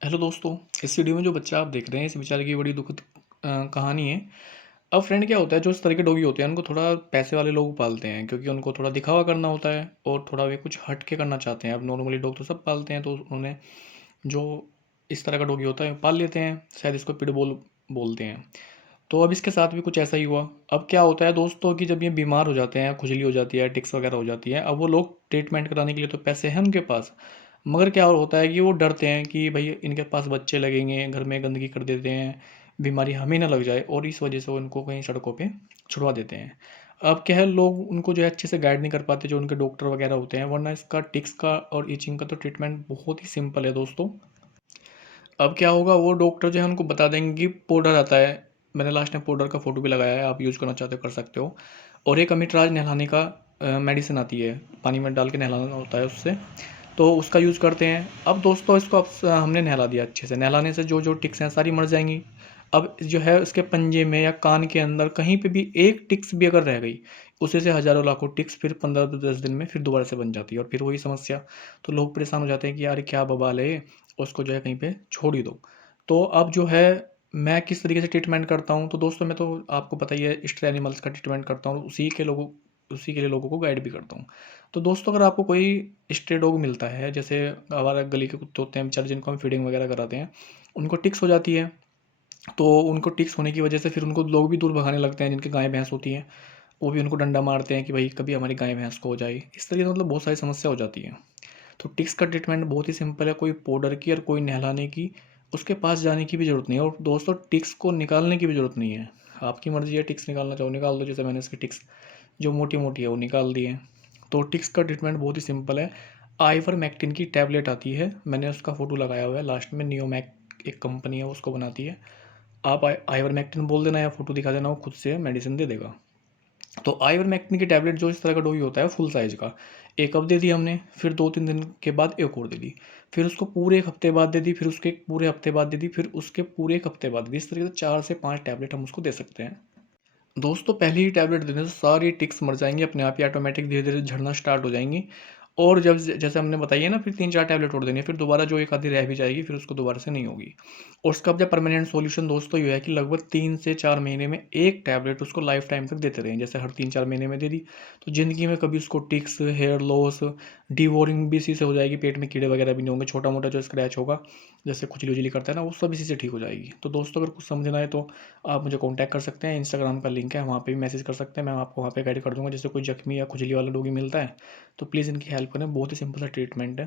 Hello दोस्तों। इस video में जो बच्चा आप देख रहे हैं इस बेचारे की बड़ी दुखद कहानी है। अब फ्रेंड क्या होता है, जो इस तरह के डॉगी होते हैं उनको थोड़ा पैसे वाले लोग पालते हैं क्योंकि उनको थोड़ा दिखावा करना होता है और थोड़ा वे कुछ हट के करना चाहते हैं। अब नॉर्मली डॉग तो सब पालते हैं, तो उन्होंने जो इस तरह का डॉगी होता है पाल लेते हैं। शायद इसको पिटबुल बोलते हैं। तो अब इसके साथ भी कुछ ऐसा ही हुआ। अब क्या होता है दोस्तों कि जब ये बीमार हो जाते हैं, खुजली हो जाती है, टिक्स वगैरह हो जाती है, अब वो लोग ट्रीटमेंट कराने के लिए तो पैसे हैं उनके पास, मगर क्या होता है कि वो डरते हैं कि भाई इनके पास बच्चे लगेंगे, घर में गंदगी कर देते हैं, बीमारी हमें ना लग जाए, और इस वजह से वो उनको कहीं सड़कों पे छुड़वा देते हैं। अब क्या है, लोग उनको जो है अच्छे से गाइड नहीं कर पाते, जो उनके डॉक्टर वगैरह होते हैं। वरना इसका टिक्स का और ईचिंग का तो ट्रीटमेंट बहुत ही सिंपल है दोस्तों। अब क्या होगा, वो डॉक्टर जो है उनको बता देंगे कि पाउडर आता है। मैंने लास्ट टाइम पाउडर का फ़ोटो भी लगाया है, आप यूज़ करना चाहते हो कर सकते हो। और एक अमिट्राज नहलाने का मेडिसिन आती है, पानी में डाल के नहलाना होता है उससे, तो उसका यूज़ करते हैं। अब दोस्तों इसको अब हमने नहला दिया अच्छे से, नहलाने से जो जो टिक्स हैं सारी मर जाएंगी। अब जो है उसके पंजे में या कान के अंदर कहीं पे भी एक टिक्स भी अगर रह गई, उसे से हज़ारों लाखों टिक्स फिर 15 10 दिन में फिर दोबारा से बन जाती है और फिर वही समस्या। तो लोग परेशान हो जाते हैं कि यार क्या बवाल है, उसको जो है कहीं पे छोड़ ही दो। तो अब जो है मैं किस तरीके से ट्रीटमेंट करता हूँ, तो दोस्तों मैं तो आपको पता ही है स्ट्रे एनिमल्स का ट्रीटमेंट करता हूँ, उसी के लिए लोगों को गाइड भी करता हूँ। तो दोस्तों अगर आपको कोई स्ट्रे डॉग मिलता है, जैसे हमारा गली के कुत्ते होते हैं बेचारे, जिनको हम फीडिंग वगैरह कराते हैं, उनको टिक्स हो जाती है। तो उनको टिक्स होने की वजह से फिर उनको लोग भी दूर भगाने लगते हैं, जिनकी गाय भैंस होती हैं वो भी उनको डंडा मारते हैं कि भाई कभी हमारी गाय भैंस को हो जाए। इस तरीके से मतलब बहुत सारी समस्या हो जाती है। तो टिक्स का ट्रीटमेंट बहुत ही सिंपल है, कोई पाउडर की और कोई नहलाने की, उसके पास जाने की भी ज़रूरत नहीं है। और दोस्तों टिक्स को निकालने की भी ज़रूरत नहीं है। आपकी मर्ज़ी है, टिक्स निकालना चाहो निकाल दो, जैसे मैंने इसकी टिक्स जो मोटी मोटी है वो निकाल दी है। तो टिक्स का ट्रीटमेंट बहुत ही सिंपल है। आइवरमेक्टिन की टैबलेट आती है, मैंने उसका फ़ोटो लगाया हुआ है लास्ट में। नियोमैक एक कंपनी है, उसको बनाती है। आप आइवरमेक्टिन बोल देना या फ़ोटो दिखा देना, वो खुद से मेडिसिन दे देगा। तो आइवरमेक्टिन की टैबलेट जो इस तरह का डोज होता है फुल साइज़ का, एक अब दे दी हमने, फिर 2 3 दिन के बाद एक और दे दी, फिर उसको पूरे एक हफ्ते बाद दे दी, फिर उसके पूरे हफ्ते बाद दे दी, फिर उसके पूरे एक हफ्ते बाद दे दी। इस तरीके से 4 से 5 टैबलेट हम उसको दे सकते हैं। दोस्तों पहली ही टैबलेट देने से सारी टिक्स मर जाएंगी, अपने आप ही ऑटोमेटिक धीरे धीरे झड़ना स्टार्ट हो जाएंगी। और जब जैसे हमने बताइए ना, फिर 3 4 टैबलेट और देनी है, फिर दोबारा जो एक आधी रह भी जाएगी फिर उसको दोबारा से नहीं होगी। और उसका जो परमानेंट सॉल्यूशन दोस्तों ये है कि लगभग 3 से 4 महीने में एक टैबलेट उसको लाइफ टाइम तक देते रहें। जैसे हर 3 4 महीने में दे दी, तो ज़िंदगी में कभी उसको टिक्स, हेयर लॉस, डिवोरिंग भी इसी से हो जाएगी, पेट में कीड़े वगैरह भी नहीं होंगे, छोटा मोटा जो स्क्रैच होगा जैसे खुजली उजली करता है ना, वो सब इसी से ठीक हो जाएगी। तो दोस्तों अगर कुछ समझना है तो आप मुझे कॉन्टैक्ट कर सकते हैं, इंस्टाग्राम का लिंक है, वहाँ पे भी मैसेज कर सकते हैं, मैं आपको वहाँ पे गाइड कर दूँगा। जैसे कोई जख्मी या खुजली वाला डॉगी मिलता है तो प्लीज़ इनकी हेल्प करें, बहुत ही सिंपल सा ट्रीटमेंट है।